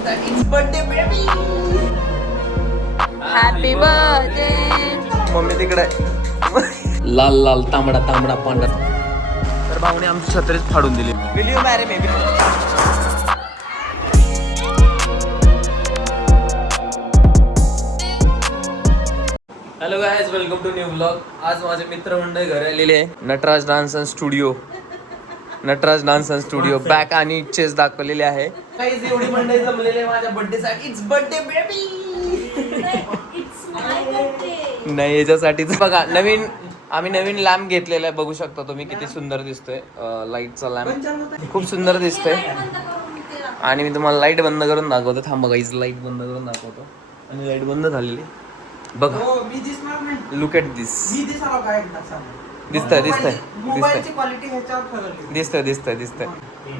It's birthday baby. Happy birthday. Mummy तिकडे लाल लाल तांबडा तांबडा पांढरा. तर भाऊने आमची छत्रीच फाडून दिली. Will you marry me? Hello guys, welcome to new vlog. आज माझे मित्रमंडळी घरी आलेले आहे. Nataraj dance and studio back आणि चेस दाखवलेले आहे. गाईज एवढी मंडळी जमलेली आहे माझ्या बर्थडे साठी. It's birthday baby. नाही, याच्यासाठीच बघा आम्ही नवीन लॅम्प घेतलेला आहे. बघू शकता तुम्ही किती सुंदर दिसतोय. लाईटचा लॅम्प खूप सुंदर दिसतोय. आणि मी तुम्हाला लाईट बंद करून दाखवतो. थांबा गाईज, लाईट बंद करून दाखवतो. आणि लाईट बंद झालेली बघा. लुक ॲट दिस. दिसतंय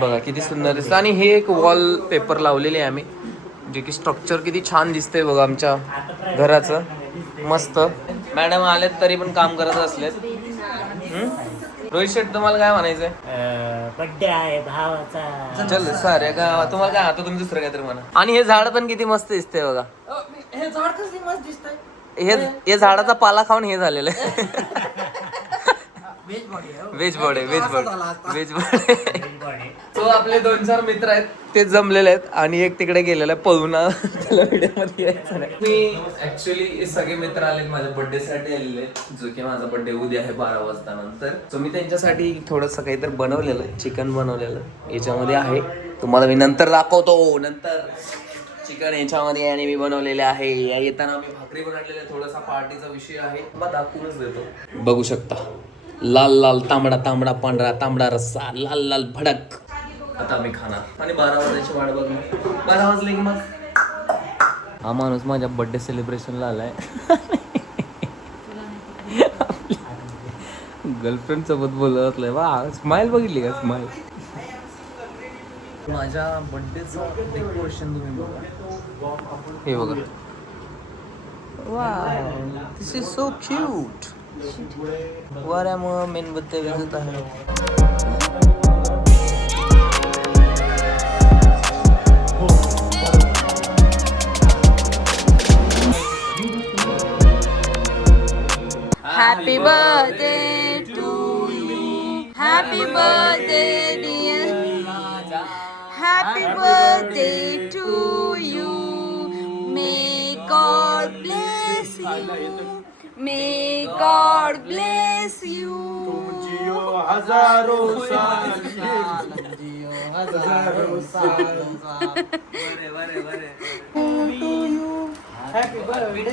बघा किती सुंदर दिसतं. आणि हे एक वॉल पेपर लावलेले आहे आम्ही, जे की स्ट्रक्चर किती छान दिसतंय बघा आमच्या घराचं. मस्त. मॅडम आलेत तरी पण काम करत असलेत. रोहित शेठ, तुम्हाला काय म्हणायचंय? बर्थडे आहे भावाचा. चल सारे का तुम्हाला काय आता तुम्ही दुसरं काहीतरी म्हणा. आणि हे झाड पण किती मस्त दिसतंय बघा. हे झाड कसं मस्त दिसतंय. हे झाडाचा पाला खाऊन हे झालेलं आहे. Veg body. तो आपले 2-4 मित्र आहेत, ते जमलेले आहेत. आणि एक तिकडे गेलेला आहे पळून. त्याला व्हिडिओमध्ये यायचं नाही. मी ऍक्च्युली सगळे मित्र आलेत माझ्या बर्थडे साठी आलेले आहेत, जो की माझा बर्थडे उद्या आहे 12 वाजता नंतर. सो मी त्यांच्यासाठी थोडस काहीतरी बनवलेलं, चिकन बनवलेलं याच्यामध्ये आहे. तुम्हाला मी नंतर दाखवतो. नंतर चिकन याच्यामध्ये आणि मी बनवलेले आहे. येताना मी भाकरी बनवलेले, थोडासा पार्टीचा विषय आहे. मग दाखवूनच देतो. बघू शकता, लाल लाल तांबडा तांबडा पांढरा तांबडा रस्सा, लाल लाल भडक. आता मी खाणार आणि 12 वाजायची वाट बघणार. 12 वाजले की मग हा माणूस माझ्या बर्थडे सेलिब्रेशनला आलाय. गर्लफ्रेंड सोबत बोलत असलंय. वा, स्माइल बघितली का? स्माइल. माझ्या बर्थडेचं डेकोरेशन तुम्ही बघा. हे बघा. Wow, this is so cute. वाऱ्यामुळं मेणबत्त्या विजत आहे. Happy birthday to you. Happy birthday dear. Happy birthday to you. May God bless you. May God bless you. हजारों साल. Happy birthday.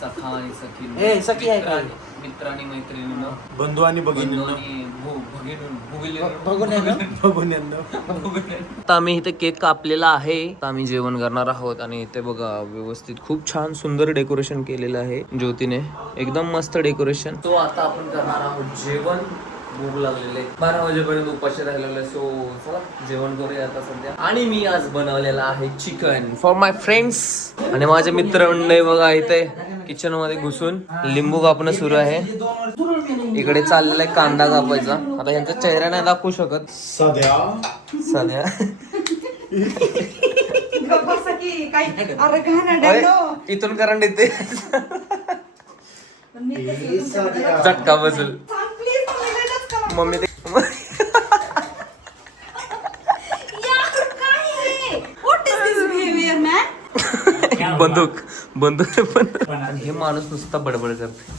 सखा आणि सखी. सखी आहे का? मित्र आणि मैत्रिणींनो, बंधू आणि भगिनी. आता आम्ही इथे केक कापलेला आहे. आता आम्ही जेवण करणार आहोत. आणि इथे बघा व्यवस्थित खूप छान सुंदर डेकोरेशन केलेलं आहे ज्योतीने. एकदम मस्त डेकोरेशन. तो आता आपण करणार आहोत जेवण. भूक लागलेले 12 वाजेपर्यंत उपाशी राहिलेले. सो चला जेवण करूया आता सध्या. आणि मी आज बनवलेला आहे चिकन फॉर माय फ्रेंड्स. आणि माझे मित्र मंडळी बघा इथे किचन मध्ये घुसून लिंबू कापणं सुरू आहे. इकडे चाललेला आहे कांदा कापायचा. आता यांचा चेहरा नाही दाखवू शकत सध्या. इथून करंट येते. झटका बसून मम्मी ते बंदूक. आणि हे माणूस नुसता बडबड करते.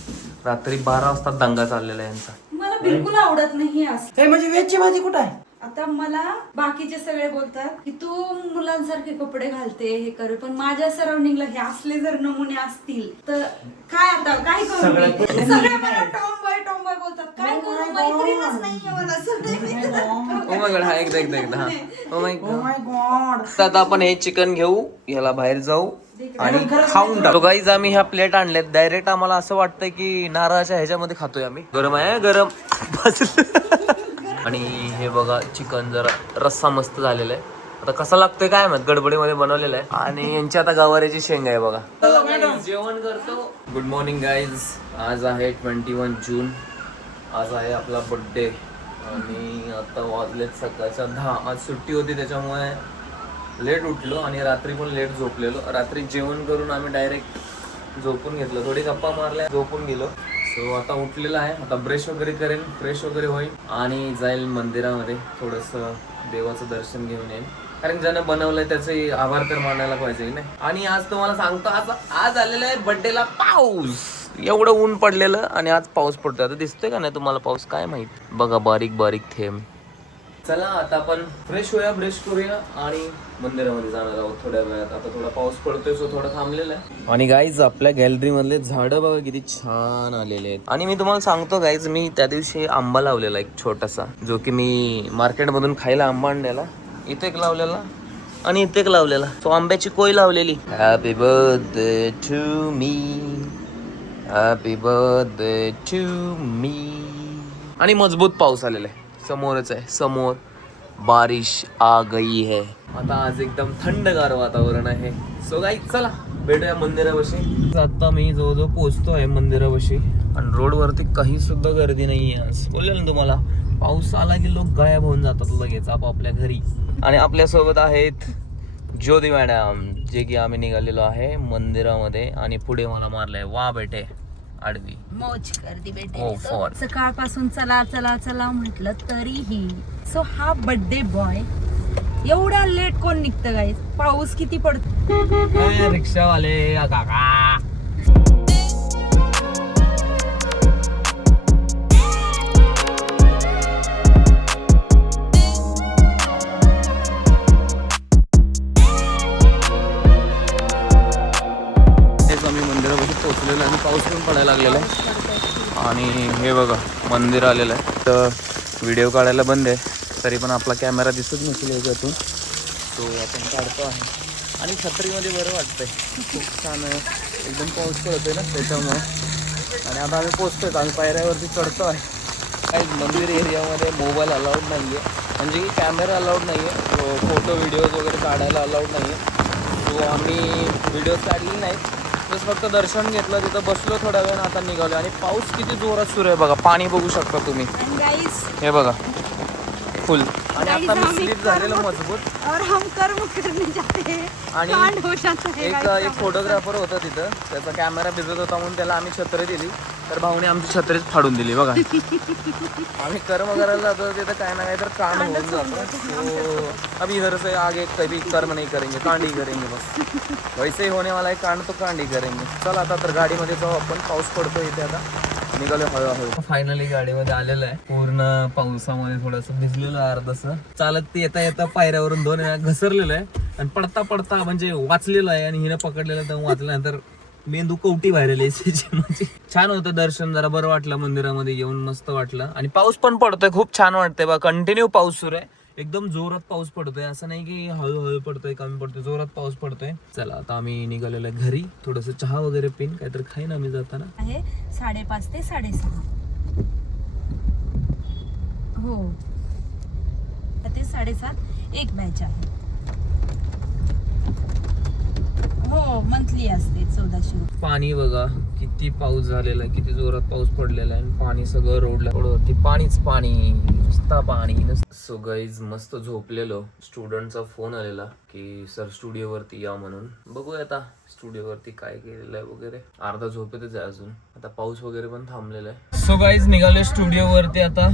रात्री 12 वाजता दंगा चाललेला आहे यांचा. मला बिलकुल आवडत नाही असं. हे म्हणजे वेजची भाजी कुठं आहे? आता मला बाकीचे सगळे बोलतात की तू मुलांसारखे कपडे घालते, हे कर. पण माझ्या सराउंडिंगला हे असले जर नमुने असतील तर काय आता काय करू? सगळे मला टॉमबॉय बोलतात. काय करू? मैत्रीणच नाहीये मला. सगळे ओ माय गॉड. हा एकदा हा. Oh my God. आता आपण हे चिकन घेऊ, याला बाहेर जाऊ आणि खाऊन टाकू. गाईज आम्ही ह्या प्लेट आणल्यात. डायरेक्ट आम्हाला असं वाटतंय की नारळाच्या ह्याच्यामध्ये खातोय आम्ही. गरम आहे, गरम. आणि हे बघा चिकन जरा रस्सा मस्त झालेला आहे. आता कसा लागतोय काय माहित, गडबडीमध्ये बनवलेला आहे. आणि यांची आता गवारीची शेंग आहे बघा. जेवण करतो. Good morning guys. आज आहे 21 जून. आज आहे आपला बर्थडे. आणि आता वाजलेत सकाळच्या 10. आज सुट्टी होती त्याच्यामुळे लेट उठलो आणि रात्री पण लेट झोपलेलो. रात्री जेवण करून आम्ही डायरेक्ट झोपून घेतलं, थोडी गप्पा मारल्या, झोपून गेलो. सो आता उठलेलं आहे, आता ब्रश वगैरे करेन, फ्रेश वगैरे होईल आणि जाईल मंदिरामध्ये, थोडंसं देवाचं दर्शन घेऊन येईल. कारण ज्यानं बनवलंय त्याचे आभार तर मानायला पाहिजे नाही. आणि आज तुम्हाला सांगतो, आज आलेला आहे बर्थडेला पाऊस. एवढं ऊन पडलेलं आणि आज पाऊस पडतोय. आता दिसतोय का नाही तुम्हाला पाऊस, काय माहित. बघा बारीक बारीक थेंब. चला आता आपण फ्रेश होऊया, ब्रश करूया आणि मंदिरामध्ये जाणार आहोत थोड्या वेळात. आता थोडा पाऊस पडतोय, सो थोडा थांबलेला आहे. आणि गाईज आपल्या गॅलरी मधले झाडं बघा किती छान आलेले आहेत. आणि मी तुम्हाला सांगतो गाईज, मी त्या दिवशी आंबा लावलेला एक छोटासा, जो की मी मार्केटमधून खायला आंबा आणलेला. इथे एक लावलेला आणि इथे एक लावलेला. तो आंब्याची कोय लावलेली. Happy birthday to me, happy birthday to me. आणि मजबूत पाऊस आलेला आहे, समोरच आहे, समोर बारिश आ गई है. आता आज एकदम थंडगार वातावरण आहे. सो गाईज चला भेटूया मंदिरापाशी. आता मी जवळजवळ पोहोचतो आहे मंदिरापाशी आणि रोडवरती काही सुद्धा गर्दी नाही आहे आज. बोलले ना तुम्हाला, पाऊस आला की लोक गायब होऊन जातात लगेच आपापल्या घरी. आणि आपल्यासोबत आहेत ज्योती मॅडम, जे की आम्ही निघालेलो आहे मंदिरामध्ये. आणि पुढे मला मारलंय वा बेटे आडवी, मौज करती बेटे. हो फॉर. सकाळपासून चला चला चला म्हटलं तरीही. सो हा बर्थडे बॉय एवढा लेट कोण निघतं गाईस? पाऊस किती पडतो. रिक्षावाले काका. आम्ही मंदिरापाशी पोहोचलेलो आणि पाऊस पण पडायला लागलेला आहे. आणि हे बघा मंदिर आलेलं आहे. तर व्हिडिओ काढायला बंद आहे, तरी पण आपला कॅमेरा दिसत नसेल याच्यातून, तो आपण काढतो आहे. आणि छत्रीमध्ये बरं वाटतंय, खूप छान आहे. एकदम पाऊस पडतोय ना त्याच्यामुळे. आणि आता आम्ही पोहोचतोय, आम्ही पायऱ्यावरती चढतो आहे. काही मंदिर एरियामध्ये मोबाईल अलाउड नाही आहे, म्हणजे की कॅमेरा अलाउड नाही आहे, फोटो व्हिडिओज वगैरे काढायला अलाउड नाही आहे. सो आम्ही व्हिडिओज काढले नाहीत, बस फक्त दर्शन घेतलं, तिथं बसलो थोड्या वेळ, आता निघालो. आणि पाऊस किती जोरात सुरू आहे बघा, पाणी बघू शकता तुम्ही, हे बघा फुल. आणि आता मी स्लिप झालेलं मजबूत. और हम कर्म करने जाते हैं, आणि कांड हो जाता है. एक फोटोग्राफर होता तिथं, त्याचा कॅमेरा भिजत होता म्हणून त्याला आम्ही छत्री दिली, तर भाऊने आमची छत्रीच फाडून दिली बघा. आम्ही कर्म करायला जातो तिथं काय ना काय तर कांड होऊन जातो. तो अभी इधर से आगे कभी कर्म नहीं करेंगे, कांड ही करेंगे बस. वैसे ही होने वाला है कांड, तो कांड ही करेंगे. चल आता तर गाडीमध्ये जाऊ आपण, पाऊस पडतो इथे. आता निघालो हळूहळू. फायनली गाडीमध्ये आलेलं आहे, पूर्ण पावसामध्ये थोडंसं भिजलेलं आहे. अर्धसं चालत ते येता येता पायऱ्यावरून 2 वेळा घसरलेलं आहे आणि पडता पडता म्हणजे वाचलेलं आहे. आणि हिनं पकडलेलं तर वाचल्यानंतर मेंदू कवटी बाहेर म्हणजे छान होतं दर्शन, जरा बरं वाटलं मंदिरामध्ये येऊन, मस्त वाटलं. आणि पाऊस पण पडतोय, खूप छान वाटतंय बा. कंटिन्यू पाऊस सुरू आहे, एकदम जोरात पाऊस पडतोय, असं नाही की हळूहळू पडतोय, कमी पडतोय, जोरात पाऊस पडतोय. चला आता आम्ही निघालेलो आहे घरी, थोडस चहा वगैरे पिन, काहीतरी खाईन आम्ही जाताना. आहे 5:30 ते 6:30. हो ते 7:30 एक बॅच आहे. हो मंथली असते 1400 रुपये. पाणी बघा किती पाऊस झालेला आहे, किती जोरात पाऊस पडलेला आहे. आणि पाणी सगळं रोडला, रोडवरती पाणीच पाणी, नुसता पाणी. सो गाईज मस्त झोपलेलो, स्टुडंटचा फोन आलेला की सर स्टुडिओवरती या म्हणून. बघूया आता स्टुडिओवरती काय केलेलं आहे वगैरे. अर्धा झोपेतच आहे अजून, आता पाऊस वगैरे पण थांबलेला आहे. सो गाईज निघाले स्टुडिओवरती. आता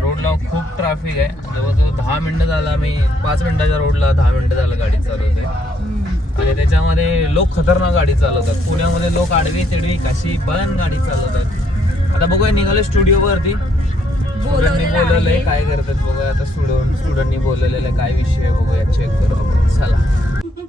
रोडला खूप ट्रॅफिक आहे, जवळजवळ 10 मिनिटं झाला. मी 5 मिनिटाच्या रोडला 10 मिनिटं झालं गाडी चालवते. आणि त्याच्यामध्ये लोक खतरनाक गाडी चालवतात. पुण्यामध्ये लोक आडवी तिडवी कशी पण गाडी चालवतात. आता बघूया निघाले स्टुडिओवरती, स्टुडंटनी बोलवलंय, काय करतात बघूया आता. स्टुडंटनी बोलवलेलं काय विषय आहे बघूया, चेक करू. चला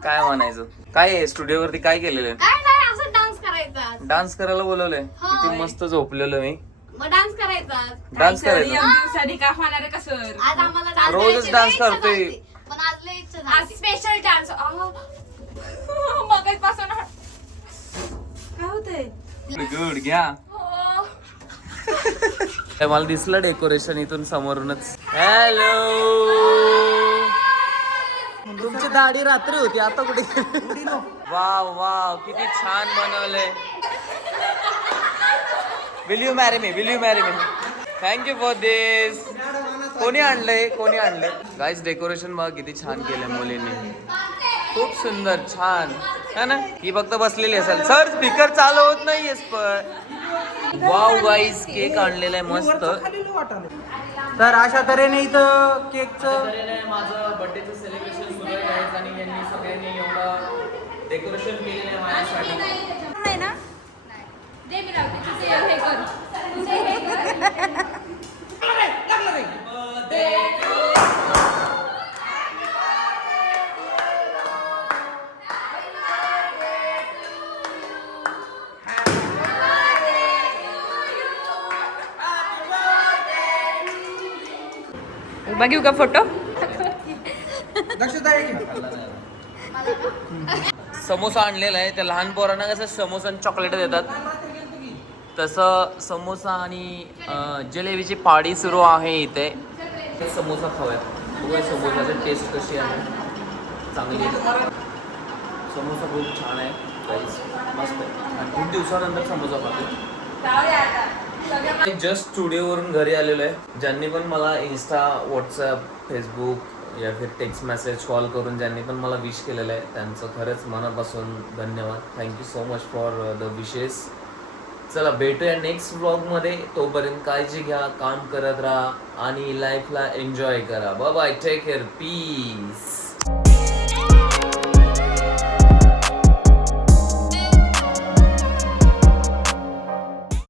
काय म्हणायचं, काय आहे स्टुडिओवरती काय केलेलं आहे? काय नाही, असं डान्स करायचा. डान्स करायला बोलवलंय. किती मस्त झोपलेलो मी. मग डान्स करायचा. डान्स करायचा दिवसांनी काय होणार आहे कसं? आज आम्हाला डान्स रोजच डान्स करतोय. पण आज लय इच्छा झाली. Special dance. मगाचपासून काय होतंय? गुड घ्या. मला दिसलं डेकोरेशन इथून समोरूनच. हॅलो, तुमची दाढी रात्री होती, आता कुठे? वाव वाव, किती छान बनवलंय. Will you marry me, will you marry me? Thank you for this. कोणी आणलंय गाईज डेकोरेशन बघा किती छान केलंय मुलींनी. खूप सुंदर छान है ना. ही फक्त बसलेली असेल. सर स्पीकर चालू होत नाहीयेस पण. वाव गाईज केक आणलेला आहे मस्त. तर अशा तऱ्हेने इथं केकचं माझं बर्थडेचं सेलिब्रेशन सुरू आहे guys. आणि यांनी सगळ्यांनी एवढं डेकोरेशन केलेलं आहे माझ्यासाठी. नाही ना दे मी लावते तुझे हे कर तुझे हे कर घेऊ का फोटो. समोसा आणलेला आहे. त्या लहान पोरांना कसं समोसा आणि चॉकलेट देतात तसं समोसा आणि जिलेबीची पाडी सुरू आहे इथे. समोसा खाऊया. बघूया समोसाची टेस्ट कशी आहे. चांगली आहे. समोसा खूप छान आहे गाईस. मस्त आहे. आणि खूप दिवसानंतर समोसा खातो. जस्ट स्टुडिओवरून घरी आलेलो आहे. ज्यांनी पण मला इन्स्टा, व्हॉट्सअप, फेसबुक या फिर टेक्स्ट मेसेज कॉल करून ज्यांनी पण मला विश केलेलं आहे त्यांचं खरंच मनापासून धन्यवाद. Thank you so much for the wishes. चला भेटूया नेक्स्ट व्लॉगमध्ये. तोपर्यंत काळजी घ्या, काम करत राहा आणि लाईफला एन्जॉय करा. Bye bye, take care, piece.